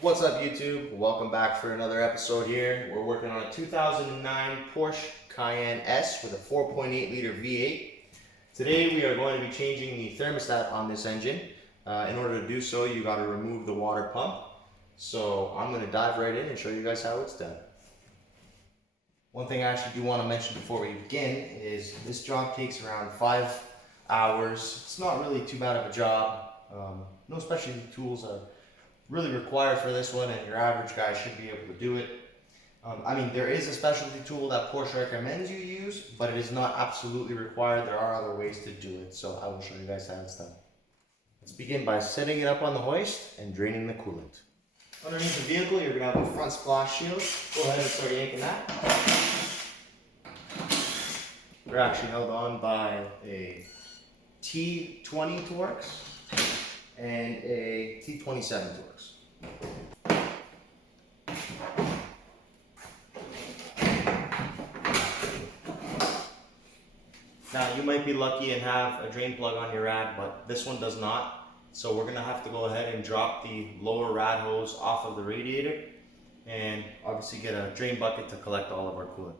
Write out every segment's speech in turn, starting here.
What's up YouTube? Welcome back for another episode here. We're working on a 2009 Porsche Cayenne S with a 4.8 liter V8. Today we are going to be changing the thermostat on this engine. In order to do so, you got to remove the water pump. So I'm going to dive right in and show you guys how it's done. One thing I actually do want to mention before we begin is this job takes around 5 hours. It's not really too bad of a job. No specialty tools are really required for this one, and your average guy should be able to do it. I mean, there is a specialty tool that Porsche recommends you use, but it is not absolutely required. There are other ways to do it, so I will show you guys how it's done. Let's begin by setting it up on the hoist and draining the coolant. Underneath the vehicle, you're going to have a front splash shield. Go ahead and start yanking that. They're actually held on by a T20 Torx and a T27 Torx. Now you might be lucky and have a drain plug on your rad, but this one does not. So we're gonna have to go ahead and drop the lower rad hose off of the radiator and obviously get a drain bucket to collect all of our coolant.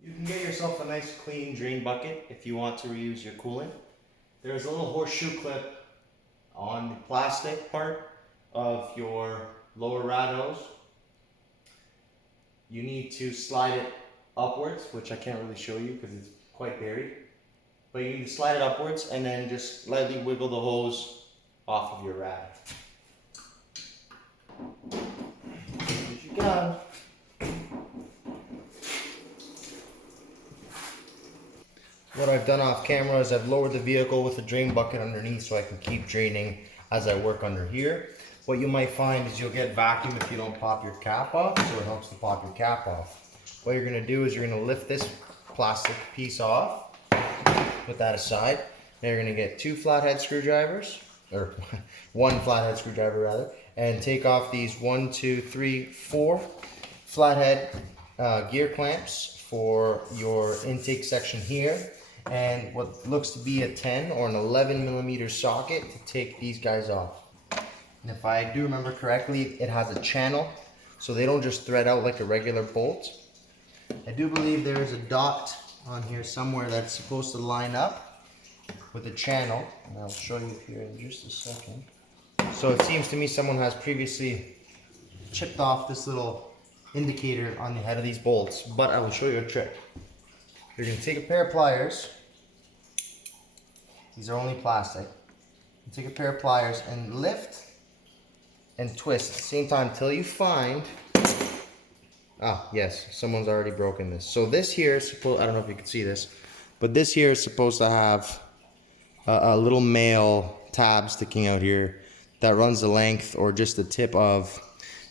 You can get yourself a nice clean drain bucket if you want to reuse your coolant. There's a little horseshoe clip on the plastic part of your lower rad hose. You need to slide it upwards, which I can't really show you because it's quite buried. But you need to slide it upwards and then just lightly wiggle the hose off of your rad. There you go. What I've done off camera is I've lowered the vehicle with a drain bucket underneath so I can keep draining as I work under here. What you might find is you'll get vacuum if you don't pop your cap off, so it helps to pop your cap off. What you're going to do is you're going to lift this plastic piece off, put that aside. Now you're going to get two flathead screwdrivers, or one flathead screwdriver rather, and take off these 1, 2, 3, 4 flathead gear clamps for your intake section here, and what looks to be a 10 or an 11 millimeter socket to take these guys off. And if I do remember correctly, it has a channel, so they don't just thread out like a regular bolt. I do believe there is a dot on here somewhere that's supposed to line up with the channel, and I'll show you here in just a second. So it seems to me someone has previously chipped off this little indicator on the head of these bolts, but I will show you a trick. You're going to take a pair of pliers. These are only plastic. You take a pair of pliers and lift and twist at the same time till you find, yes, someone's already broken this. So this here is supposed, I don't know if you can see this, but this here is supposed to have a little male tab sticking out here that runs the length or just the tip of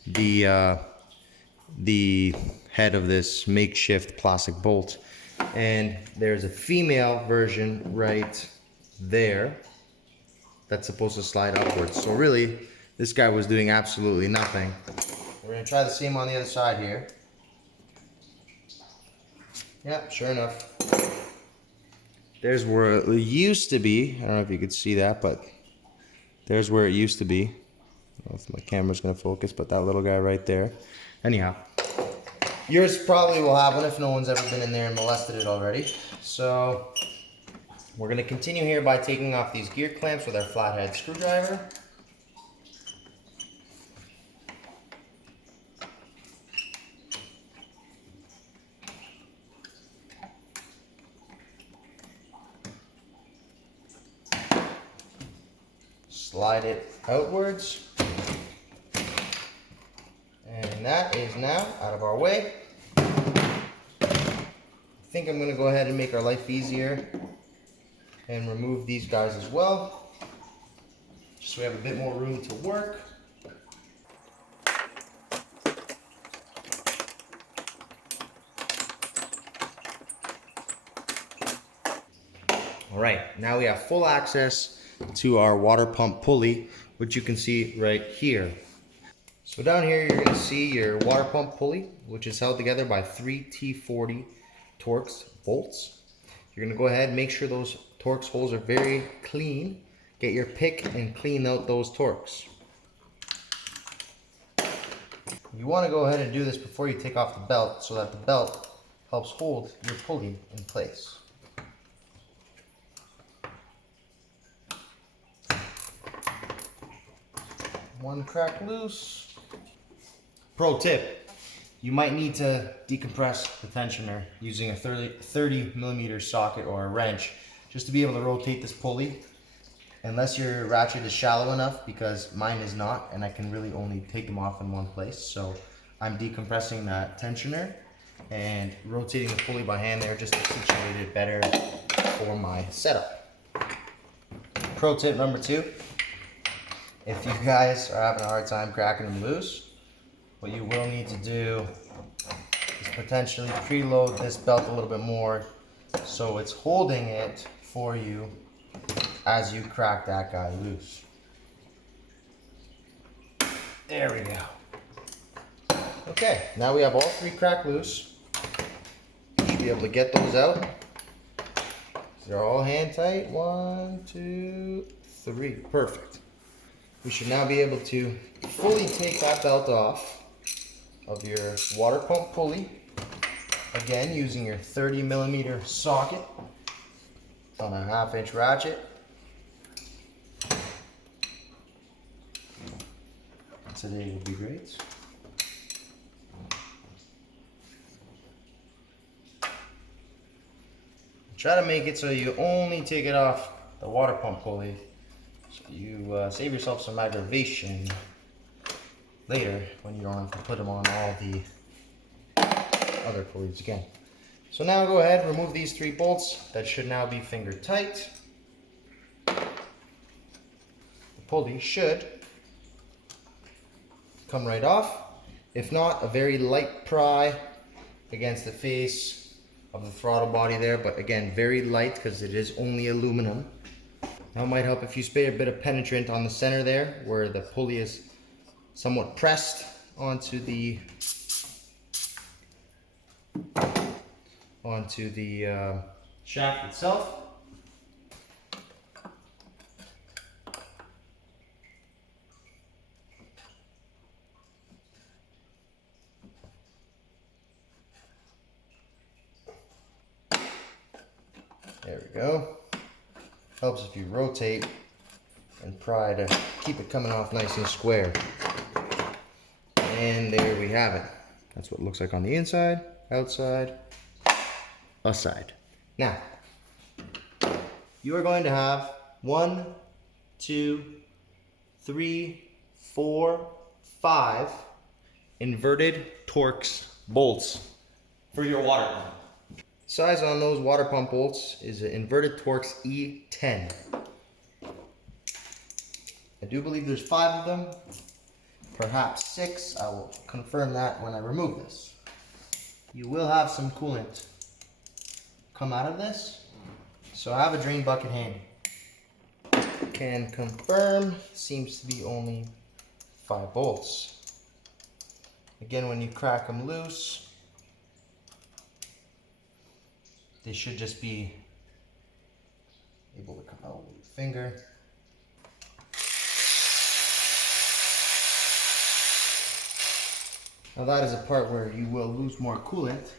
the head of this makeshift plastic bolt. And there's a female version right there that's supposed to slide upwards. So really, this guy was doing absolutely nothing. We're gonna try the same on the other side here. Yeah, sure enough. There's where it used to be. I don't know if you could see that, but there's where it used to be. I don't know if my camera's gonna focus, but that little guy right there. Anyhow, yours probably will have one if no one's ever been in there and molested it already. So we're going to continue here by taking off these gear clamps with our flathead screwdriver. Slide it outwards. And that is now out of our way. I think I'm going to go ahead and make our life easier and remove these guys as well, just so we have a bit more room to work. All right, now we have full access to our water pump pulley, which you can see right here. So down here, you're going to see your water pump pulley, which is held together by 3 T40 Torx bolts. You're going to go ahead and make sure those Torx holes are very clean. Get your pick and clean out those Torx. You want to go ahead and do this before you take off the belt so that the belt helps hold your pulley in place. One crack loose. Pro tip, you might need to decompress the tensioner using a 30 millimeter socket or a wrench just to be able to rotate this pulley. Unless your ratchet is shallow enough, because mine is not, and I can really only take them off in one place. So I'm decompressing that tensioner and rotating the pulley by hand there just to situate it better for my setup. Pro tip number 2, if you guys are having a hard time cracking them loose, what you will need to do is potentially preload this belt a little bit more so it's holding it for you as you crack that guy loose. There we go. Okay, now we have all 3 cracked loose. You should be able to get those out. They're all hand tight. 1, 2, 3. Perfect. We should now be able to fully take that belt off of your water pump pulley. Again, using your 30 millimeter socket on a 1/2 inch ratchet. Today will be great. Try to make it so you only take it off the water pump pulley, so you save yourself some aggravation later when you don't have to put them on all the other pulleys again. So now go ahead, remove these 3 bolts. That should now be finger tight. The pulley should come right off. If not, a very light pry against the face of the throttle body there, but again, very light because it is only aluminum. Now it might help if you spray a bit of penetrant on the center there where the pulley is somewhat pressed onto the shaft itself. There we go. Helps if you rotate and pry to keep it coming off nice and square. And there we have it. That's what it looks like on the inside, outside, aside. Now, you are going to have 1, 2, 3, 4, 5 inverted Torx bolts for your water pump. Size on those water pump bolts is an inverted Torx E10. I do believe there's 5 of them, perhaps 6. I will confirm that when I remove this. You will have some coolant come out of this, so I have a drain bucket handy. Can confirm, seems to be only 5 bolts. Again, when you crack them loose, they should just be able to come out with your finger. Now that is a part where you will lose more coolant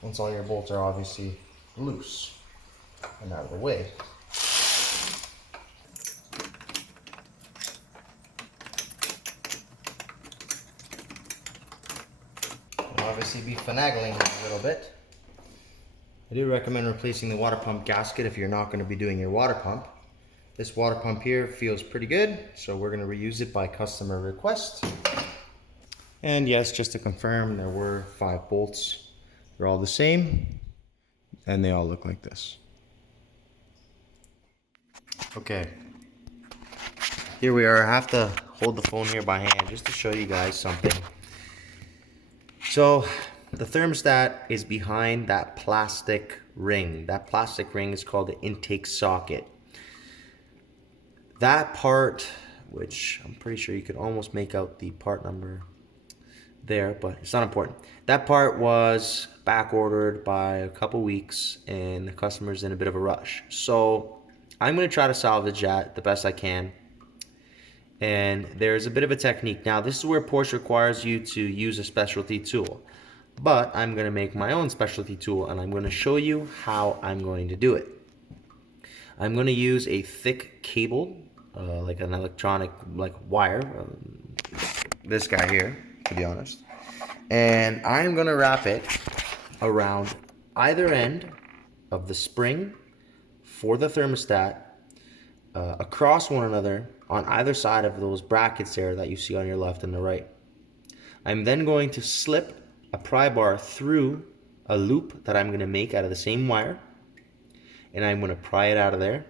once all your bolts are obviously loose and out of the way. You'll obviously be finagling a little bit. I do recommend replacing the water pump gasket if you're not going to be doing your water pump. This water pump here feels pretty good, so we're going to reuse it by customer request. And yes, just to confirm, there were 5 bolts. They're all the same, and they all look like this. Okay, here we are. I have to hold the phone here by hand just to show you guys something. So the thermostat is behind that plastic ring. That plastic ring is called the intake socket. That part, which I'm pretty sure you could almost make out the part number there, but it's not important. That part was back ordered by a couple weeks and the customer's in a bit of a rush. So I'm going to try to salvage that the best I can. And there's a bit of a technique. Now, this is where Porsche requires you to use a specialty tool. But I'm going to make my own specialty tool, and I'm going to show you how I'm going to do it. I'm going to use a thick cable, like an electronic wire, this guy here, to be honest. And I'm going to wrap it around either end of the spring for the thermostat, across one another on either side of those brackets there that you see on your left and the right. I'm then going to slip a pry bar through a loop that I'm going to make out of the same wire, and I'm going to pry it out of there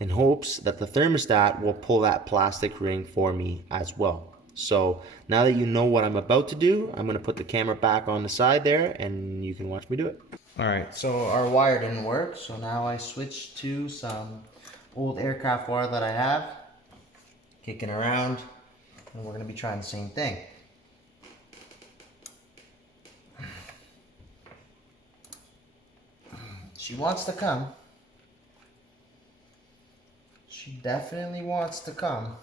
in hopes that the thermostat will pull that plastic ring for me as well. So now that you know what I'm about to do, I'm going to put the camera back on the side there and you can watch me do it. Alright, so our wire didn't work, so now I switched to some old aircraft wire that I have, kicking around, and we're going to be trying the same thing. She wants to come. She definitely wants to come.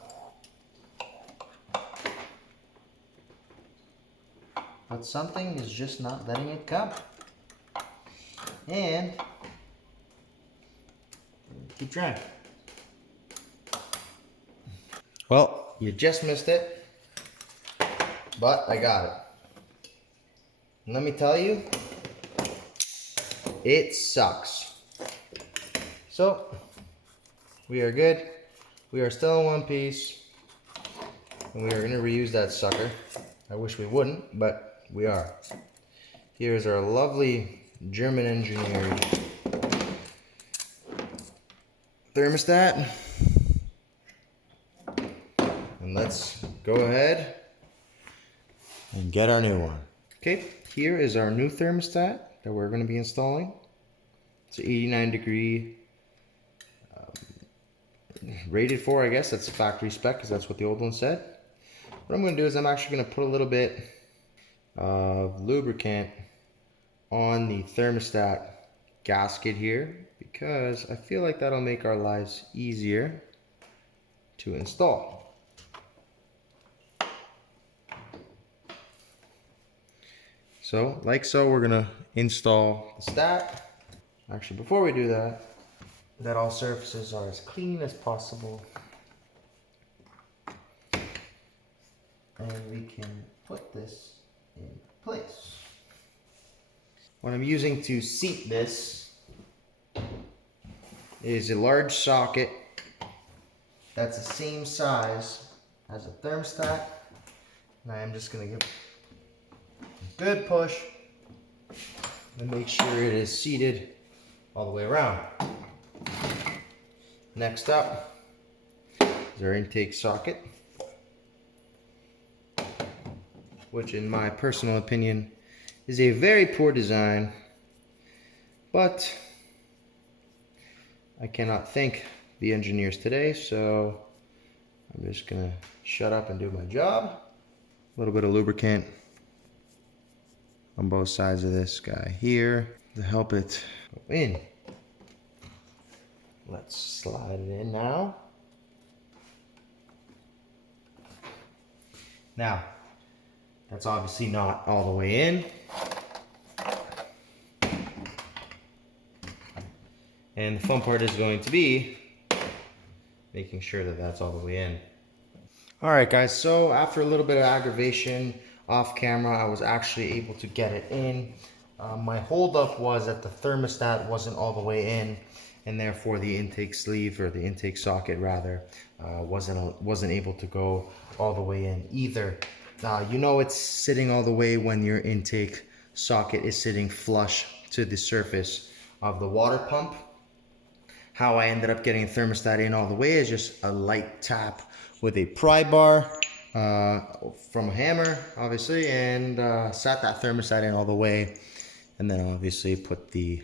But something is just not letting it come. And keep trying. Well, you just missed it, but I got it. And let me tell you, it sucks. So, we are good. We are still in one piece, and we are going to reuse that sucker. I wish we wouldn't, but we are. Here's our lovely German engineered thermostat. And let's go ahead and get our new one. Okay, here is our new thermostat that we're going to be installing. It's an 89 degree rated for, I guess that's a factory spec because that's what the old one said. What I'm going to do is I'm actually going to put a little bit of lubricant on the thermostat gasket here because I feel like that'll make our lives easier to install. So, like so, we're gonna install the stat. Actually, before we do that, that all surfaces are as clean as possible. And we can put this in place. What I'm using to seat this is a large socket that's the same size as a thermostat. And I am just gonna give a good push and make sure it is seated all the way around. Next up is our intake socket, which in my personal opinion is a very poor design, but I cannot thank the engineers today, so I'm just gonna shut up and do my job. A little bit of lubricant on both sides of this guy here to help it go in. Let's slide it in now. Now, that's obviously not all the way in. And the fun part is going to be making sure that that's all the way in. Alright guys, so after a little bit of aggravation off camera, I was actually able to get it in. My holdup was that the thermostat wasn't all the way in, and therefore the intake sleeve, or the intake socket rather, wasn't able to go all the way in either. You know it's sitting all the way when your intake socket is sitting flush to the surface of the water pump. How I ended up getting a thermostat in all the way is just a light tap with a pry bar from a hammer, obviously, and sat that thermostat in all the way, and then obviously put the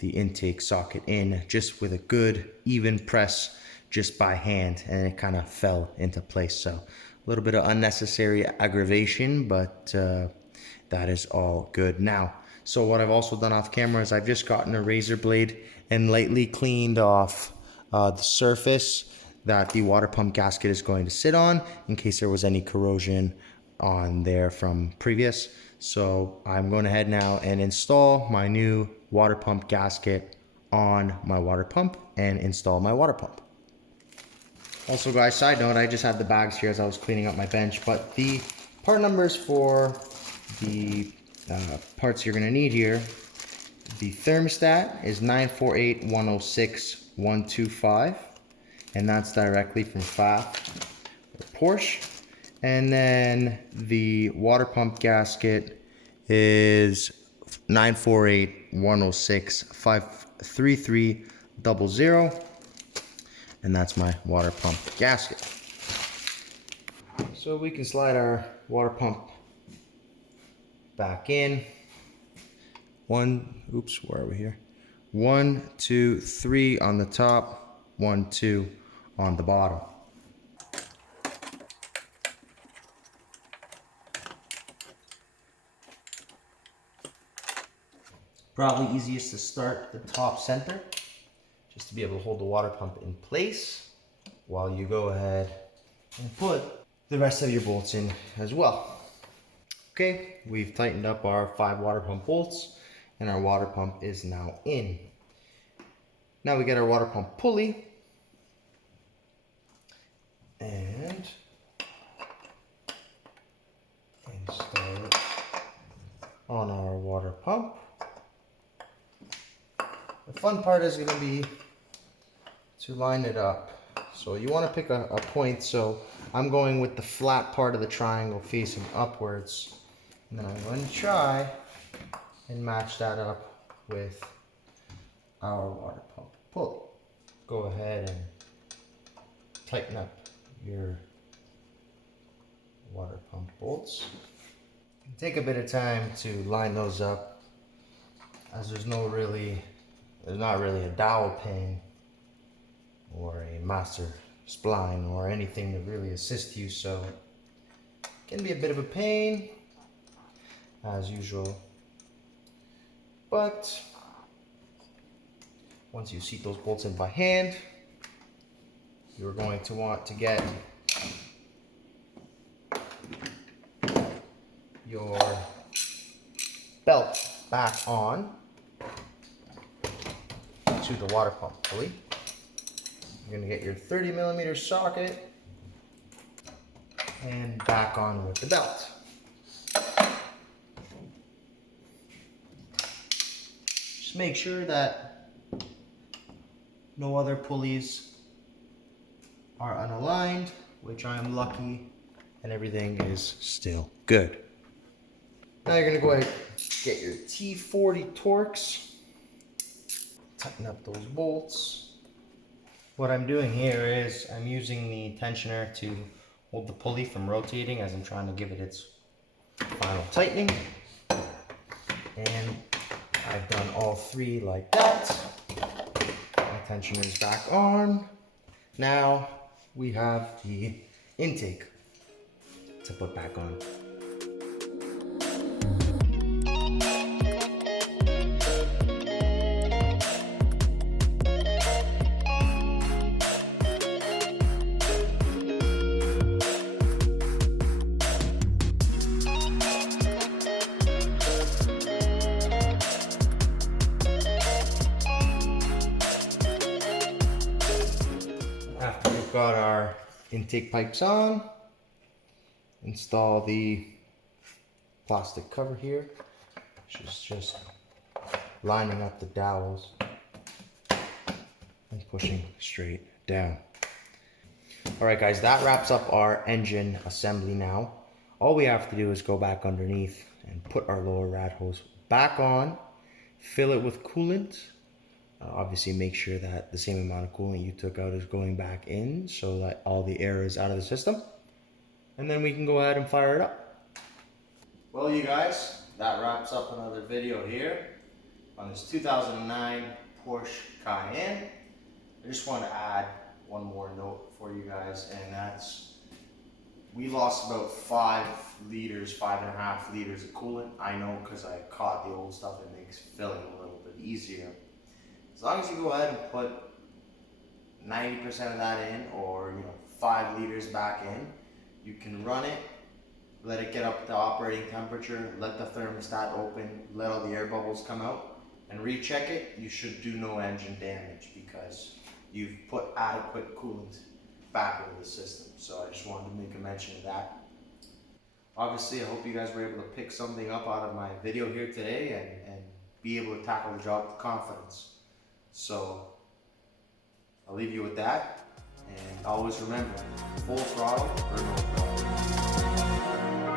intake socket in just with a good even press just by hand, and it kind of fell into place. So a little bit of unnecessary aggravation, but that is all good now. So what I've also done off camera is I've just gotten a razor blade and lightly cleaned off the surface that the water pump gasket is going to sit on in case there was any corrosion on there from previous. So I'm going ahead now and install my new water pump gasket on my water pump and install my water pump. Also guys, side note, I just had the bags here as I was cleaning up my bench, but the part numbers for the parts you're going to need here, the thermostat is 948106125, and that's directly from FAF or Porsche. And then the water pump gasket is 94810653300, and that's my water pump gasket. So we can slide our water pump back in. Where are we here? 1, 2, 3 on the top, 1, 2 on the bottom. Probably easiest to start the top center, just to be able to hold the water pump in place while you go ahead and put the rest of your bolts in as well. Okay, we've tightened up our 5 water pump bolts and our water pump is now in. Now we get our water pump pulley and install it on our water pump. The fun part is going to be to line it up. So you want to pick a point, so I'm going with the flat part of the triangle facing upwards. And then I'm going to try and match that up with our water pump pulley. Go ahead and tighten up your water pump bolts. Take a bit of time to line those up, as there's not really a dowel pin or a master spline or anything to really assist you, so it can be a bit of a pain as usual. But once you seat those bolts in by hand, you're going to want to get your belt back on to the water pump pulley. You're going to get your 30mm socket and back on with the belt. Just make sure that no other pulleys are unaligned, which I'm lucky, and everything is still good. Now you're going to go ahead and get your T40 Torx, tighten up those bolts. What I'm doing here is I'm using the tensioner to hold the pulley from rotating as I'm trying to give it its final tightening. And I've done all 3 like that. My tensioner is back on. Now we have the intake to put back on. After we've got our intake pipes on, install the plastic cover here, which is just lining up the dowels and pushing straight down. Alright guys, that wraps up our engine assembly now. All we have to do is go back underneath and put our lower rat hose back on, fill it with coolant. Obviously make sure that the same amount of coolant you took out is going back in so that all the air is out of the system. And then we can go ahead and fire it up. Well you guys, that wraps up another video here on this 2009 Porsche Cayenne. I just want to add one more note for you guys, and that's we lost about 5 liters, 5.5 liters of coolant. I know because I caught the old stuff, it makes filling a little bit easier. As long as you go ahead and put 90% of that in, or 5 liters back in. You can run it, let it get up to operating temperature, let the thermostat open, let all the air bubbles come out, and recheck it. You should do no engine damage because you've put adequate coolant back into the system. So I just wanted to make a mention of that. Obviously, I hope you guys were able to pick something up out of my video here today and be able to tackle the job with confidence. So I'll leave you with that, and always remember, full throttle or no throttle.